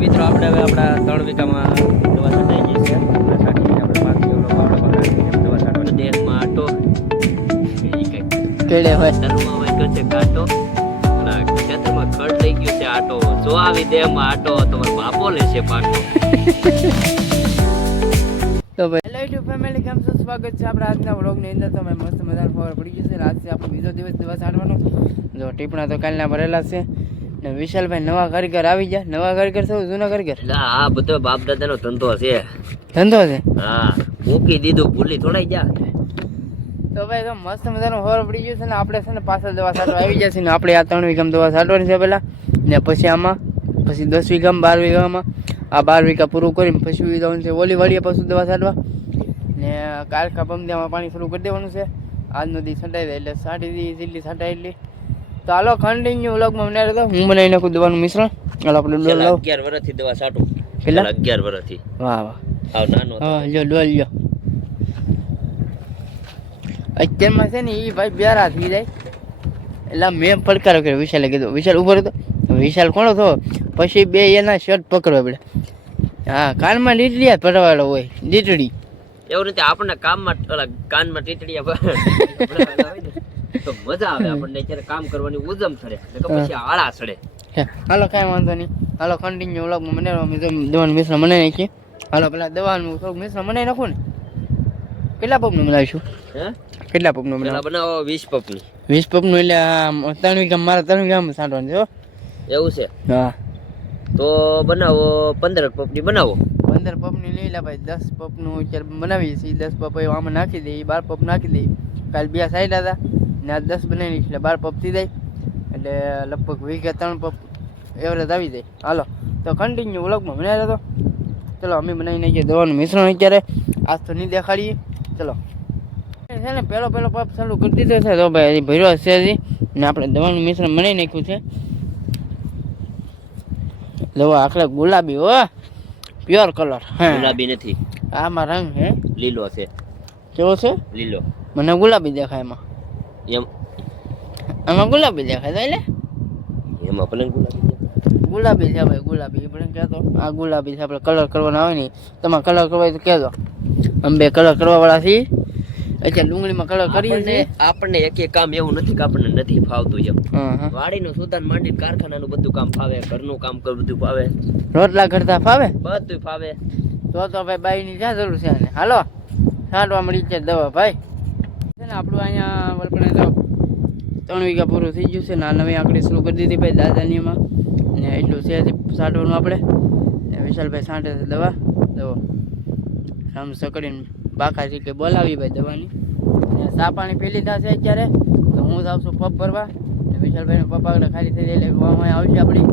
મિત્રો આપણે હવે આપણા 3 વીઘામાં દવા છટાઈ ગઈ છે. આપણે છાંટી આપણે 5 કિલો પાવડર પકડાવી દવા છાંટવાની દેશમાં આટો કેડે હોય ધર્મમાં વાગ્યો છે કાંટો અને ખેતરમાં ખડ થઈ ગયું છે આટો. જો આવી દેહમાં આટો તમારો બાપો લેશે પાટો. તો ભાઈ હેલો યુટ્યુબ ફેમિલી, કેમ છો? સ્વાગત છે આપણા આજના વ્લોગની અંદર. તો મેં મસ્ત મજાનો ખબર પડી ગઈ છે. આજથી આપણો બીજો દિવસ દવા છાંટવાનો. જો ટીપણા તો કાલના ભરેલા છે ને વિશાલભાઈ નવા કારીગર આવી ગયા. નવા કારીગર છે જૂના કારીગર? એટલે આ બધો બાપ દાદાનો ધંધો છે. ધંધો છે? હા, મૂકી દીધું, ભૂલી થોડાઈ જા. તો ભાઈ તો મસ્ત મજાનો ખબર પડી ગયું છે ને આપણે છે ને પાછળ દવા છાંટવા આવી જશે ને આપણે આ 3 વીઘામાં દવા છાંટવાની છે પહેલાં ને પછી આમાં પછી 10 વીઘામાં 12 વીઘામાં આ 12 વીઘા પૂરું કરીને પછી જવાનું છે ઓલી વાડીએ પાછું દવા છાંટવા ને કારખા પંપમાં પાણી શરૂ કરી દેવાનું છે. આજનો દી છંટાઈ જાય એટલે છાંટી દી જેટલી છંટાઈ એટલી. તો હાલો કન્ટિન્યુ વ્લોગમાં મને રહેતો. હું બનાવી નાખું દવાનું મિશ્રણ. હાલો આપણે ડોલ લાવો. 11 વર્ષથી દવા છાંટું. કેટલા? 11 વર્ષથી. વાહ વાહ, આવ નાનો. હા લ્યો ડોલ લ્યો. અત્યારમાં છે ને એ ભાઈ બ્યારા થઈ જાય એટલે મેં પડકારો કર્યો. વિશાલે કીધું, વિશાલ ઉભો હતો. વિશાલ કોણો થયો પછી બે એના શર્ટ પકડવા પડે. હા, કાનમાં ડીટડી પડવાડો હોય ડીટડી. એવું નથી, આપણને કામમાં કાનમાં ટીટડિયા તો મજા આવે આપણને. અત્યારે કામ કરવાની ઉજમ થડે પછી આળા ચડે. હાલો કાંઈ વાંધો નહીં. હાલો કન્ટિન્યુ વ્લોગમાં મને દવાનું મિશ્રણ મને નાખીએ. હાલો પેલા દવાનું થોડુંક મિશ્રણ મને નાખું ને. કેટલા પગનું બનાવીશું? હે કેટલા પગનું બનાવો? 20 પગનું. 20 પગનું એટલે 3 વીઘા મારા 3 વીઘામાં છાંટવાનું છે. એવું છે? હા, તો બનાવો 15 પગની બનાવો. 15 પગની લઈ લે ભાઈ. 10 પગનું અત્યારે બનાવીએ છીએ. 10 પગ આમાં નાખી દઈએ, 12 પગ નાખી દઈએ. કાલે 2 સાઈડ હતા ને આ 10 બનાવી એટલે 12 પગ થઈ જાય એટલે લગભગ વીઘા 3 પગ એવરેજ આવી જાય. હાલો તો કન્ટિન્યુ વ્લોગમાં બનાવી રહેતો. ચલો અમે બનાવી નાખીએ દવાનું મિશ્રણ. અત્યારે આજ તો નહીં દેખાડીએ. ચલો છે ને પેલો પપ ચાલુ કરી દીધો છે. તો ભાઈ ભર્યો છે હજી ને આપણે દવાનું મિશ્રણ બનાવી નાખ્યું છે. દવા આખરે ગુલાબી હો, પ્યોર કલર. હા, ગુલાબી નથી, આમાં રંગ હે લીલો છે. કેવો છે? લીલો. મને ગુલાબી દેખાય એમાં. એમ આમાં ગુલાબી દેખાય એટલે એમાં ભલે ગુલાબી ગુલાબી છે ભાઈ. ગુલાબી આપણે કહેતો આ ગુલાબી છે. આપણે કલર કરવાનો આવે નહીં. તમારે કલર કરવા તો કહેજો. અમે બે કલર કરવા વાળા છીએ. અત્યારે ડુંગળીમાં કલર કરીએ છીએ. આપણને એક કામ એવું નથી કે આપણને નથી ફાવતું. એમ હા, વાડીનું સુધાન માંડીને કારખાનાનું બધું કામ ફાવે, ઘરનું કામ બધું ફાવે, રોટલા કરતા ફાવે, બધું ફાવે. તો ભાઈ બાઈની ક્યાં જરૂર છે આને? હાલો છાંટવા મળી છે દવા ભાઈ. છે ને આપણું અહીંયા વલપણે તો 3 વીઘા પૂરું થઈ ગયું છે ને આ નવી આંકડી શરૂ કરી દીધી ભાઈ દાદાની એમાં ને એટલું છે છાંટવાનું આપણે. ને વિશાલભાઈ છાંટે છે દવા. આમ સકડીને બાકા છે કે બોલાવી ભાઈ દવાની. ને ચા પાણી પી લીધા છે અત્યારે. તો હું જાઉં છું પપ ભરવા ને વિશાલભાઈનો પપ આગળ ખાલી થઈ જાય એટલે વાહ આવશે આપણી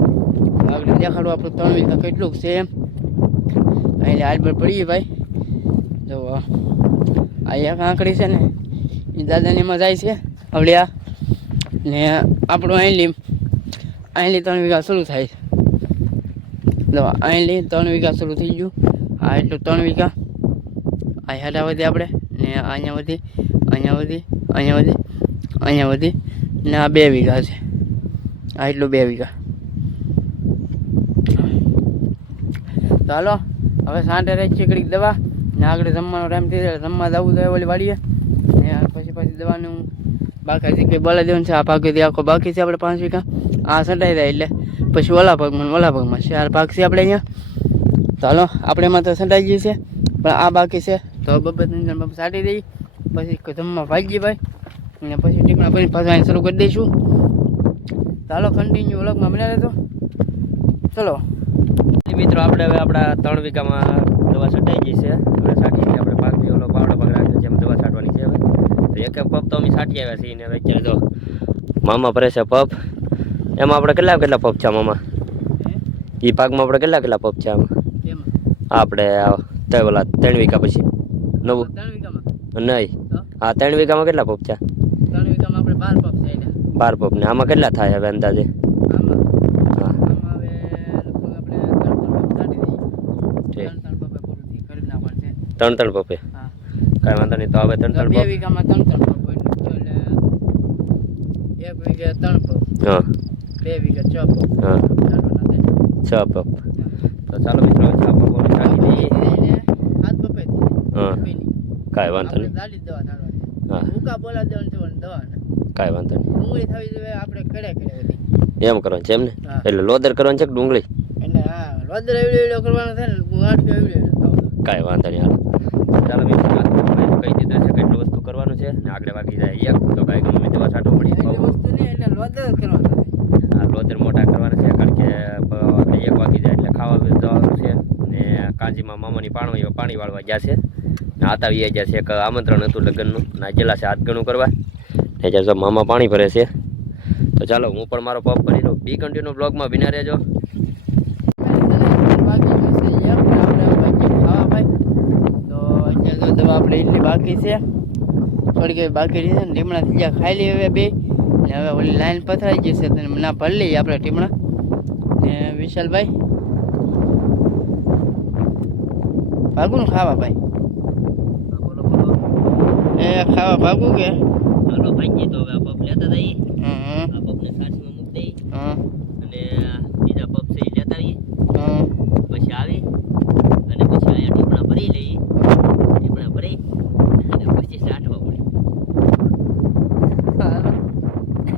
આગળ દેખાડવું આપણું 3 વીઘા કેટલું છે એમ. એટલે આલબર પડીએ ભાઈ. જો આ એક આંકડી છે ને એ દાદાનીમાં જાય છે આવડ્યા ને આપણું અહીંલી 3 વીઘા શરૂ થાય છે. જો અહીંલી 3 વીઘા શરૂ થઈ ગયું. આ એટલું 3 વીઘા આ હેડા વધી આપણે ને અહીંયા વધી, અહીંયા વધી, અહીંયા વધી, અહીંયા વધી ને આ 2 વીઘા છે. આ એટલું 2 વીઘા. તો હાલો હવે સાંજે રહી ચીકડી દવા ને આગળ જમવાનો ટાઈમ થઈ જાય. જમવા જવું જોઈએ ઓલી વાડીએ ને પછી દવાનું બાકી છે કંઈ બોલા દેવાનું છે. આ ભાગથી આખો બાકી છે આપણે 5 વીઘા. આ સંટાઈ જાય એટલે પછી ઓલા ભાગમાં 4 ભાગ છે આપણે અહીંયા. તો હાલો આપણે એમાં તો સંટાઈ ગઈ છે પણ આ બાકી છે. તો બબ્બત સાટી દઈ પછી જમવા ભાગીએ ભાઈ ને પછી ટીપણા પછી પાછા અહીં શરૂ કરી દઈશું. તો હાલો કન્ટિન્યુ વ્લોગમાં બન્યા રહેતો. ચલો મિત્રો આપણે હવે આપણા 3 વીઘામાં દવા છટાઈ ગઈ છે. આપણે છાંટી આપણે 5 કિલો પાવડર પગ રાખ્યો છે. એમાં દવા છાંટવાની છે હવે. તો એક પપ તો અમે છાંટી આવ્યા છીએ ને હવે અત્યારે જો મામા ભરે છે પપ. એમાં આપણે કેટલા પપ છે મામા? એ પાકમાં આપણે કેટલા પપ છે આમાં? આપણે ઓલા 3 વીઘા પછી નવું 3 વીઘામાં નહીં. હા, 3 વીઘામાં કેટલા પપ છે? 3 વીઘામાં આપણે 12 પપ છે. 12 પપ ને આમાં કેટલા થાય હવે અંદાજે? ત્રણ પપે. કાંઈ વાંધો નહીં. તો હવે 3 2 વીઘામાં 3 પપ એટલે 1 વીઘા 3 પપ. હા, 2 વીઘા 6 પપ. હા 6 પપ. તો ચાલો મિત્રો ચા પપ્પા નાખી દઈએ. હાથ પપ્પે હા કાંઈ વાંધો આપણે નહીં. દાડી દવા નાખવાની હા ભૂકા બોલા દેવાનું છે દવા કાંઈ વાંધો નહીં. ડુંગળી થવી જોઈએ આપણે કડે બધી એમ કરવાનું છે એમ ને? હા. એટલે લોદર કરવાનું છે કે ડુંગળી? એટલે હા રોદર એવડો કરવાનો થાય ને ગાંઠ એવડો કાંઈ વાંધો નહીં હાલો. ચાલો મિત્રો કહી દીધું છે કેટલું વસ્તુ કરવાનું છે ને આગળ વાગી જાય એક તો કાંઈ ગમે દવા છાંટો પડી. એટલી વસ્તુ નહીં એટલે રોદર કરવાનો આ લોદર મોટા કરવાના છે કારણ કે આપણે 1 વાગી જાય એટલે ખાવા જવાનું છે ને કાંજીમાં મામાની પાણી વાળવા ગયા છે ને આતાવી ગયા છે. એક આમંત્રણ હતું લગ્નનું ને ગયેલા છે હાથ ગણું કરવા ને જ્યારે તો મામા પાણી ભરે છે. તો ચાલો હું પણ મારો પગ ભરી લઉં. બી કન્ટિન્યુ બ્લોગમાં બિના રહેજો. બાકી જશે એમ ને આપણે બાકી ખાવા ભાઈ તો અત્યારે તો દવા આપણે એટલી બાકી છે થોડીક એવી બાકી રહી છે ને ટીમણા થઈ ગયા ખાઈ લઈએ હવે બે ને હવે ઓલી લાઈન પથરાઈ ગઈ છે તો ના ભરી લઈએ આપણે ટીમણા ને વિશાલભાઈ ભાગું ને ખાવા ભાઈ બોલો બોલો. એ ખાવા ભાગું કે ચાલો ભાઈ તો હવે આ પગ લેતા જઈએ. હં આ પગને સાચમાં મૂકી દઈએ હં અને બીજા પગ છે એ લેતા આવીએ. હં પછી આવી અને પછી અહીંયા ટીપણા ભરી લઈએ. ટીપણા ભરી અને પછી સાઠવા પડે.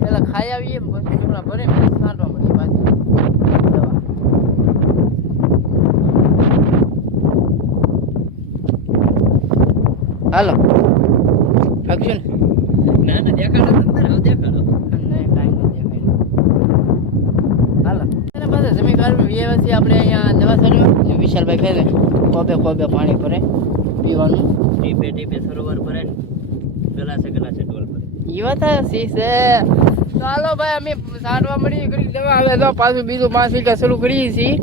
પેલા ખાઈ આવીએ ને પછી ટીમણા ભરી પછી છાંટવા મળી પાછી દવા હાલો ભાગશું ને ના ના દેખાડો તો ખરા, હવે દેખાડો. નહીં કાંઈ નહીં દેખાય હાલો એને પાસે જમી કાઢવી વ્યવસ્થિત આપણે અહીંયા દવા ચડ્યો વિશાલભાઈ કહે છે કોબે કોબે પાણી ભરે પીવાનું ટીપે ટીપે સરોવર ભરે ને ગલાસે ડોલ ભરે. ઈ વાત સી છે ચાલો ભાઈ અમે સારવા મળી કરી દવા હવે તો પાછું બીજું 5 વીઘા શરૂ કરીએ છીએ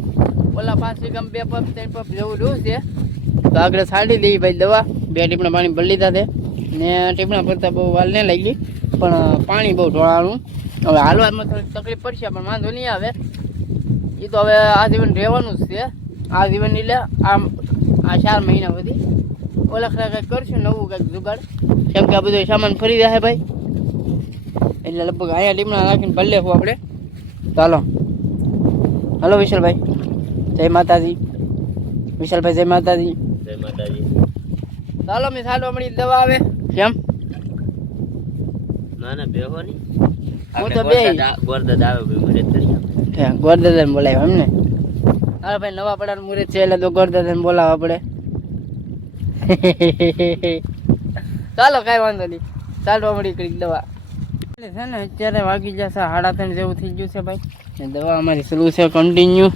ઓલા 5 વીઘામાં 2 પંપ 3 પંપ જેવું રહ્યું છે તો આગળ છાંટી દઈએ ભાઈ દવા 2 ટીપણા પાણી ભરી લીધા છે ને ટીપણા ભરતા બહુ વાર નહીં લાગી પણ પાણી બહુ ઢોળાનું હવે હાલવામાં થોડીક તકલીફ પડશે પણ વાંધો નહીં આવે એ તો હવે આજીવન રહેવાનું જ છે આજીવન એટલે આમ આ 4 મહિના સુધી ઓલા ખરા કંઈક કરશું નવું કંઈક જુગાડ કેમ કે આ બધો સામાન ફરી જાય ભાઈ એટલે લગભગ અહીંયા ટીમણા રાખીને ભલે લેવું આપણે ચાલો હલો વિશાલભાઈ જય માતાજી વિશાલભાઈ જય માતાજી જય માતાજી. ચાલો મેં સાડવા મળી દવા આવે કેમ ના ના બેહો નહીં. હું તો બેહી. ગોરદા આવે ભાઈ મરે તરી આપણે. ગોરદાદાને બોલાવ્યો એમ ને હા ભાઈ નવા પડાનું મુહૂર્ત છે એટલે તો ગોરદાદાને બોલાવવા પડે ચાલો કાંઈ વાંધો નહીં ચાલવા મળી કરી દવા એટલે છે ને અત્યારે વાગી જશે 3:30 જેવું થઈ ગયું છે ભાઈ ને દવા અમારી શરૂ છે કન્ટિન્યુ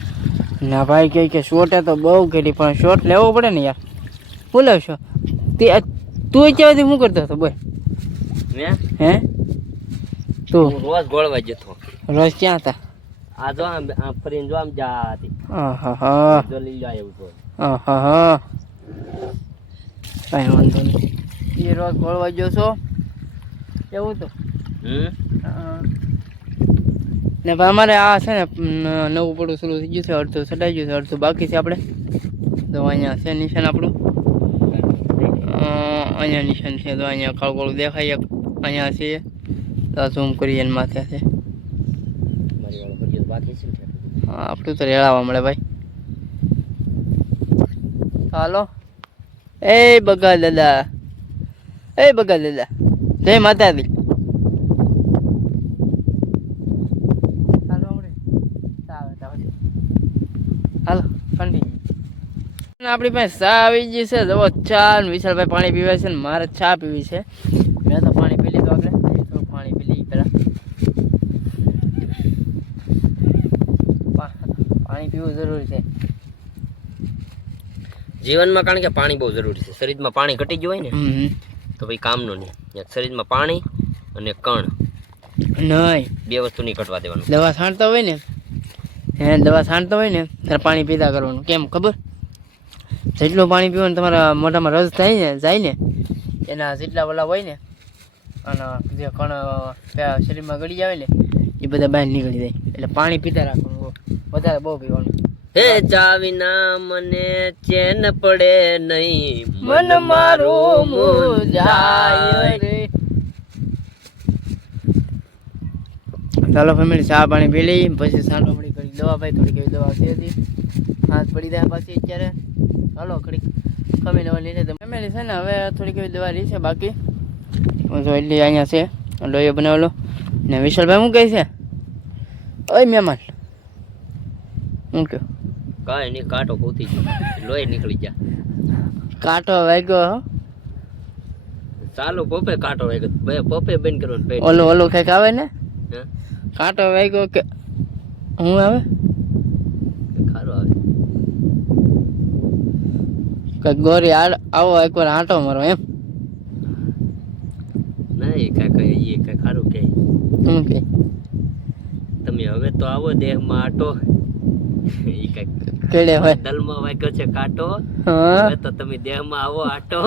ના ભાઈ કહે કે શોર્ટે તો બહુ કરી પણ શોર્ટ લેવો પડે ને યાર બોલાવશો તે તું અત્યારથી શું કરતો હતો બોય મેં હે તું હું રોજ ગોળવા જતો. રોજ ક્યાં હતા આ જો આમ ફરીને જો આમ જાતી આહા જો લઈ આવ્યો તો. આહા કાંઈ વાંધો નહીં એ રોજ ગોળવા જશો એવું તો ને ભાઈ અમારે આ છે ને નવું પડું શરૂ થઈ ગયું છે અડધું સટાઈ ગયું છે અડધું બાકી છે આપણે તો અહીંયા છે નિશાન આપણું અહીંયા નિશાન છે તો અહીંયા કાળું કાળું દેખાય અહીંયા છે તો ઝૂમ કરીએ એની માથે છે મારી વાળો ફરી બાકી છે ને. હા આપણું તો રેળાવા મળે ભાઈ હાલો એ બગા દાદા જય માતાજી હાલો કન્ટિન્યુ આપણી પાસે ચા આવી ગઈ છે જવો ચા ને વિશાલભાઈ પાણી પીવે છે ને મારે ચા પીવી છે મેં તો પાણી પી લીધું આપણે થોડું પાણી પી લઈએ પેલા પાણી પીવું જરૂરી છે જીવનમાં કારણ કે પાણી બહુ જરૂરી છે. શરીરમાં પાણી ઘટી ગયું હોય ને તો ભાઈ કામનું નહીં. એક શરીરમાં પાણી અને કણ નહીં 2 વસ્તુ નહીં ઘટવા દેવાનું. દવા છાંટતા હોય ને ત્યારે પાણી પીતા કરવાનું કેમ ખબર જેટલું પાણી પીવાનું તમારા મોઢામાં રસ જાય ને એના જેટલા વલા હોય ને અને જે કણ શરીરમાં ગળી આવે ને એ બધા બહાર નીકળી જાય એટલે પાણી પીતા રાખવાનું વધારે બહુ પીવાનું હે ચાવીના મને ચેન પડે નહીં મન મારું મુરઝાય રે ચાલો ફેમિલી ચા પાણી પી લઈ પછી સાંઠવા મળી કરી દવા ભાઈ થોડીક એવી દવા આવતી હતી હાથ પડી જાય પાછી અત્યારે. હાલો ઘડીક ખમીને હવે લીધે ફેમિલી છે ને હવે થોડીક એવી દવા રહી છે બાકી જો એટલી અહીંયા છે લોહીઓ બનાવેલો ને વિશાલભાઈ શું કહે છે? ઓય મહેમાન શું કહ્યું? કાંઈ નહીં, કાંટો કૂતી ગયો, લોહી નીકળી ગયા. કાંટો વાગ્યો હો. ચાલુ પપ્પે કાંટો વાગ્યો, પપ્પે બંધ કરવાનું પેટ. ઓલું કંઈક આવે ને હે? કાંટો વાગ્યો કે હું આવે ખારું આવે. કંઈક ગોરી આવો એકવાર આંટો મારો એમ નહીં કાંઈ એ કાંઈ ખારું કે શું કે તમે હવે તો આવો દેહમાં આટો. એ કાંઈક કેડે હોય દલમાં વાગ્યો છે કાંટો, હા હવે તો તમે દેહમાં આવો આટો.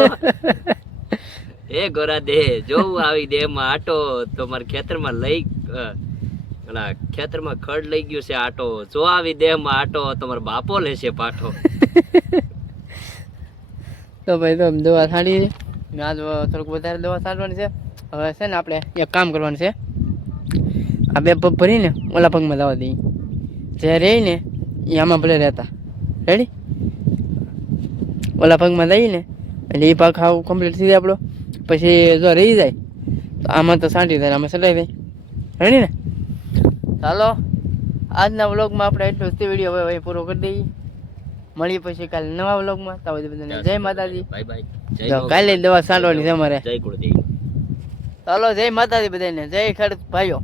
એ ગોરા દેહ જોવું આવી દેહમાં આટો તો મારા ખેતરમાં લઈ ઓલા ખેતરમાં ખડ લઈ ગયું છે આટો, જો આવી દેહમાં આટો તો મારો બાપો લેશે પાઠો. તો ભાઈ તો દવા છાંટી છે મેં આજ થોડુંક વધારે દવા છાંટવાની છે. હવે છે ને આપણે એક કામ કરવાનું છે, આ બે પગ ભરીને ઓલા પગમાં દવા દઈએ, જે રહી ને એ આમાં ભલે રહેતા. રેડી? ઓલા પગમાં દઈએ ને એટલે એ પગ આવું કમ્પ્લીટ થઈ જાય આપણો. પછી જો રહી જાય તો આમાં તો છાંટી થાય, આમાં ચલાવી જાય. રેડી ને? ચાલો આજના વ્લોગમાં આપણે એટલું જ વિડીયો હવે પૂરો કરી દઈએ. મળી પછી કાલે નવા વ્લોગમાં. તો બધાને જય માતાજી. Bye bye. જો કાલે દવા છાંટવાની છે અમારે. જય ગુરુદેવ. ચાલો જય માતાજી બધાને, જય ખેડૂત ભાઈઓ.